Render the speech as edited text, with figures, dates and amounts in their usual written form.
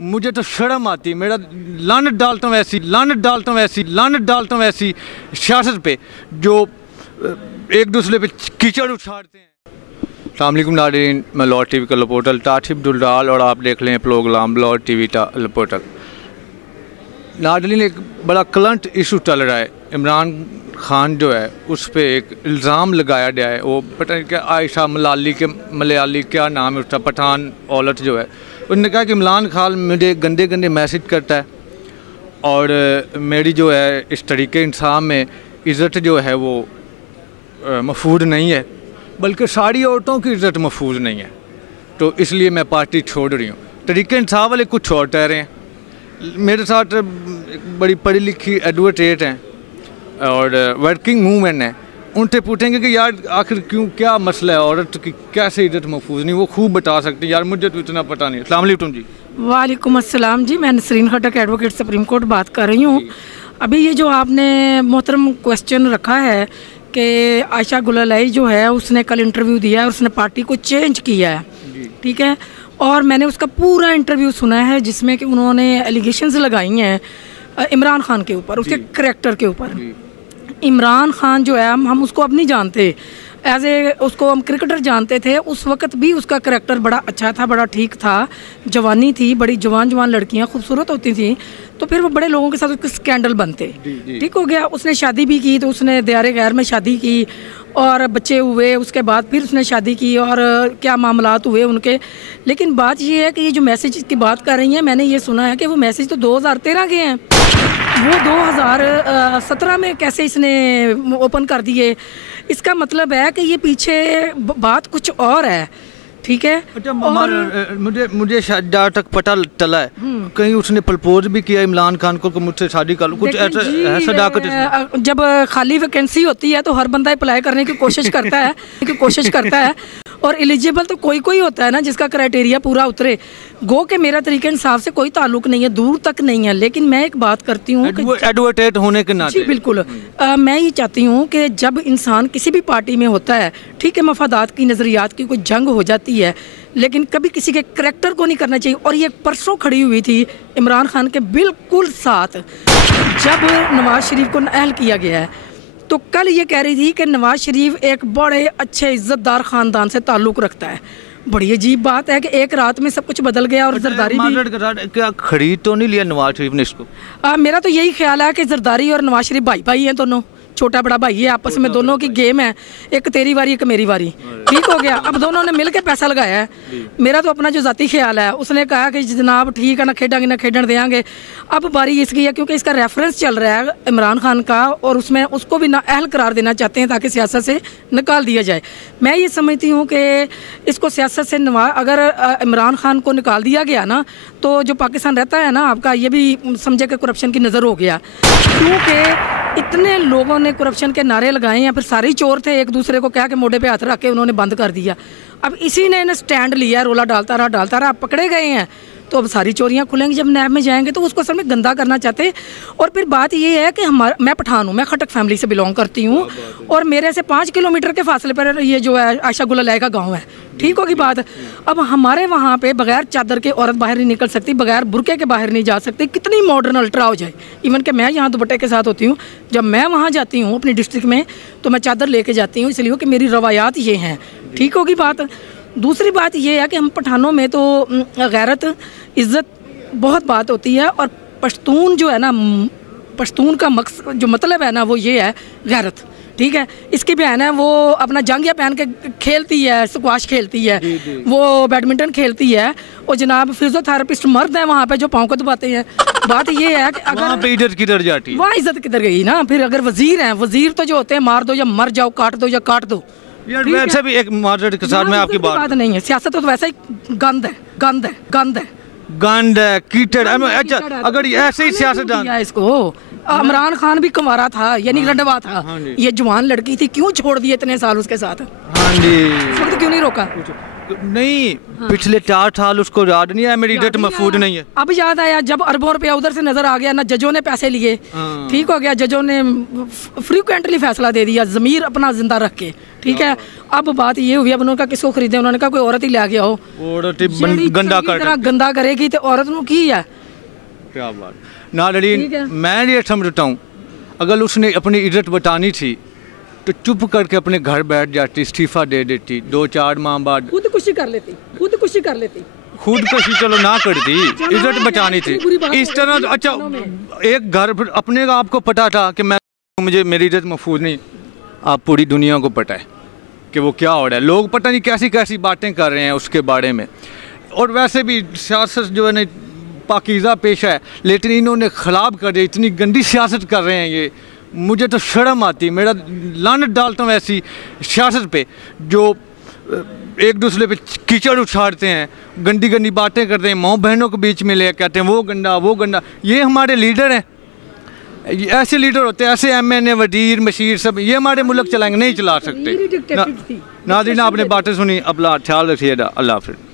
मुझे तो शर्म आती है, मेरा लानत डालता हूँ ऐसी सियासत पे जो एक दूसरे पे कीचड़ उछाड़ते हैं। अस्सलाम वालेकुम नाज़रीन, मैं लाहौर टीवी का रिपोर्टर ताशिफ डुलडाल और आप देख लें प्रोग्राम लाहौर टीवी का रिपोर्टर। नाज़रीन, एक बड़ा करंट इशू चल रहा है। इमरान खान जो है उस पर एक इल्ज़ाम लगाया गया है, वो पता नहीं क्या आयशा मलयाली क्या नाम है उसका, पठान औरत जो है, उन्होंने कहा कि इमरान खान मुझे गंदे गंदे मैसेज करता है और मेरी जो है इस तरीके इंसान में इज़्ज़त जो है वो महफूज नहीं है, बल्कि सारी औरतों की इज़्ज़त महफूज नहीं है, तो इसलिए मैं पार्टी छोड़ रही हूँ। तरीके इंसाफ वाले कुछ और कह रहे हैं। मेरे साथ एक बड़ी पढ़ी लिखी एडवोकेट हैं और वर्किंग वूमेन है, उनसे पूछेंगे कि यार आखिर क्यों, क्या मसला है, औरत की कैसे इज्जत महफूज नहीं, वो खूब बता सकते हैं। यार मुझे तो इतना पता नहीं। अस्सलाम वालेकुम जी। वालेकुम अस्सलाम जी, मैं नसरीन खटक एडवोकेट सुप्रीम कोर्ट बात कर रही हूँ। अभी ये जो आपने मोहतरम क्वेश्चन रखा है कि आयशा गुलालाई जो है उसने कल इंटरव्यू दिया है, उसने पार्टी को चेंज किया है, ठीक है, और मैंने उसका पूरा इंटरव्यू सुना है जिसमें कि उन्होंने एलिगेशंस लगाई हैं इमरान खान के ऊपर, उसके करैक्टर के ऊपर। इमरान खान जो है हम उसको अब नहीं जानते, एज ए उसको हम क्रिकेटर जानते थे। उस वक्त भी उसका करैक्टर बड़ा अच्छा था, बड़ा ठीक था, जवानी थी, बड़ी जवान लड़कियां खूबसूरत होती थी, तो फिर वो बड़े लोगों के साथ उसके स्कैंडल बनते। ठीक हो गया, उसने शादी भी की, तो उसने दियारे गैर में शादी की और बच्चे हुए, उसके बाद फिर उसने शादी की और क्या मामलात हुए उनके। लेकिन बात ये है कि ये जो मैसेज की बात कर रही हैं, मैंने ये सुना है कि वो मैसेज तो 2013 के हैं, वो 2017 में कैसे इसने ओपन कर दिए। इसका मतलब है कि ये पीछे बात कुछ और है, ठीक है। अच्छा, और मुझे जहाँ तक पता चला है कहीं उसने प्रपोज भी किया इमरान खान को कि मुझसे शादी कर लो, कुछ ऐसा। जब खाली वैकेंसी होती है तो हर बंदा अप्लाई करने की कोशिश करता है और एलिजिबल तो कोई होता है ना जिसका क्राइटेरिया पूरा उतरे। गो के मेरा तरीके इंसाफ से कोई ताल्लुक नहीं है, दूर तक नहीं है। लेकिन मैं एक बात करती हूँ, एडवोकेट होने के नाते, जी बिल्कुल, मैं ये चाहती हूँ कि जब इंसान किसी भी पार्टी में होता है, ठीक है, मफादात की, नज़रियात की कोई जंग हो जाती है, लेकिन कभी किसी के करैक्टर को नहीं करना चाहिए। और ये परसों खड़ी हुई थी इमरान खान के बिल्कुल साथ जब नवाज शरीफ को नाअहल किया गया है, तो कल ये कह रही थी कि नवाज शरीफ एक बड़े अच्छे इज्जतदार ख़ानदान से ताल्लुक़ रखता है। बड़ी अजीब बात है कि एक रात में सब कुछ बदल गया और जरदारी भी। क्या खरीद तो नहीं लिया नवाज शरीफ ने इसको? मेरा तो यही ख्याल है कि जरदारी और नवाज शरीफ भाई हैं दोनों, छोटा बड़ा भाई है, आपस में दोनों की गेम है, एक तेरी वारी एक मेरी वारी, ठीक हो गया। अब दोनों ने मिल के पैसा लगाया है। मेरा तो अपना जो ज़ाती ख्याल है, उसने कहा कि जनाब ठीक है, ना खेडेंगे ना खेडन देंगे। अब बारी इसकी है क्योंकि इसका रेफरेंस चल रहा है इमरान खान का, और उसमें उसको भी नाअहल करार देना चाहते हैं ताकि सियासत से निकाल दिया जाए। मैं ये समझती हूँ कि इसको सियासत से अगर इमरान खान को निकाल दिया गया ना, तो जो पाकिस्तान रहता है ना आपका, ये भी समझे कि करप्शन की नज़र हो गया, क्योंकि इतने लोगों ने करप्शन के नारे लगाए हैं, फिर सारे चोर थे, एक दूसरे को कहा कि मोढ़े पे हाथ रख के उन्होंने बंद कर दिया। अब इसी ने स्टैंड लिया, रोला डालता रहा, पकड़े गए हैं, तो अब सारी चोरियां खुलेंगी जब नैब में जाएंगे, तो उसको असल में गंदा करना चाहते। और फिर बात ये है कि मैं पठान हूँ, मैं खटक फैमिली से बिलोंग करती हूँ, और मेरे से 5 किलोमीटर के फासले पर ये जो है आयशा गुलालाई का गाँव है, ठीक होगी बात। अब हमारे वहाँ पे बगैर चादर के औरत बाहर नहीं निकल सकती, बगैर बुरके के बाहर नहीं जा सकती, कितनी मॉडर्न अल्ट्रा हो जाए। इवन कि मैं यहाँ दुपट्टे के साथ होती हूँ, जब मैं वहाँ जाती हूँ अपनी डिस्ट्रिक्ट में तो मैं चादर लेके जाती हूँ, इसलिए कि मेरी रवायात ये हैं, ठीक होगी बात। दूसरी बात ये है कि हम पठानों में तो गैरत, इज़्ज़त बहुत बात होती है, और पश्तून जो है ना, पश्तून का मकसद जो मतलब है ना वो ये है गैरत, ठीक है। इसकी बहन है, वो अपना जांघिया पहन के खेलती है, स्क्वाश खेलती है, वो बैडमिंटन खेलती है, और जनाब फिजियोथेरेपिस्ट मर्द है वहाँ पे जो पाँव को दबाते हैं। बात ये है कि अगर इज्जत किधर जाती है, वहाँ इज्जत किधर गई ना। फिर अगर वजीर हैं, वजीर तो जो होते हैं मार दो या मर जाओ, काट दो या काट दो। यार वैसे भी एक मार्केट के साथ में आपकी बात नहीं है, सियासत तो वैसे ही गंद है, कीचड़। अच्छा, अगर ऐसे ही सियासत इसको इमरान खान भी कुंवारा था, यानी रंडवा था, ये जवान लड़की थी, क्यों छोड़ दिए इतने साल उसके साथ? हाँ जी, क्यों नहीं रोका? नहीं पिछले 4 साल उसको याद नहीं है, मेरी इज्जत महफूज नहीं है। अब याद आया जब अरबों रुपया उधर से नजर आ गया ना, जजों ने पैसे लिए, ठीक हो गया, जजों ने फ्रीक्वेंटली फैसला दे दिया ज़मीर अपना जिंदा रख के, ठीक है। अब बात ये हुई, अब उन्होंने कहा किसको खरीदे, उन्होंने कहा कोई औरत ही ले गया हो, औरत ही गंदा करेगी तो औरत ਨੂੰ की है। क्या बात नादरीन, मैं ये समझता हूँ अगर उसने अपनी इज्जत बतानी थी तो चुप करके अपने घर बैठ जाती, इस्तीफा दे देती, 2-4 माह बाद खुदकुशी कर लेती, खुदकुशी कर लेती, खुदकुशी चलो ना करती, इज्जत बचानी थी इस तरह। अच्छा एक घर अपने आप को पता था कि मैं मुझे मेरी इज्जत महफूज नहीं, आप पूरी दुनिया को पता है कि वो क्या हो रहा है, लोग पता नहीं कैसी कैसी बातें कर रहे हैं उसके बारे में। और वैसे भी सियासत जो है ना पाकीज़ा पेशा है, लेकिन इन्होंने ख़राब कर दिया, इतनी गंदी सियासत कर रहे हैं ये, मुझे तो शर्म आती, मेरा लानत डालता हूँ ऐसी सियासत पे जो एक दूसरे पे कीचड़ उछाड़ते हैं, गंदी गंदी बातें करते हैं, माँ बहनों के बीच में ले कहते हैं वो गंदा वो गंदा। ये हमारे लीडर हैं, ऐसे लीडर होते हैं, ऐसे MNA वजीर मशीर सब, ये हमारे मुल्क चलाएंगे, नहीं चला सकते। नाज़रीन आपने बातें सुनी, अपना ख्याल रखिएगा, अल्लाह हाफ़िज़।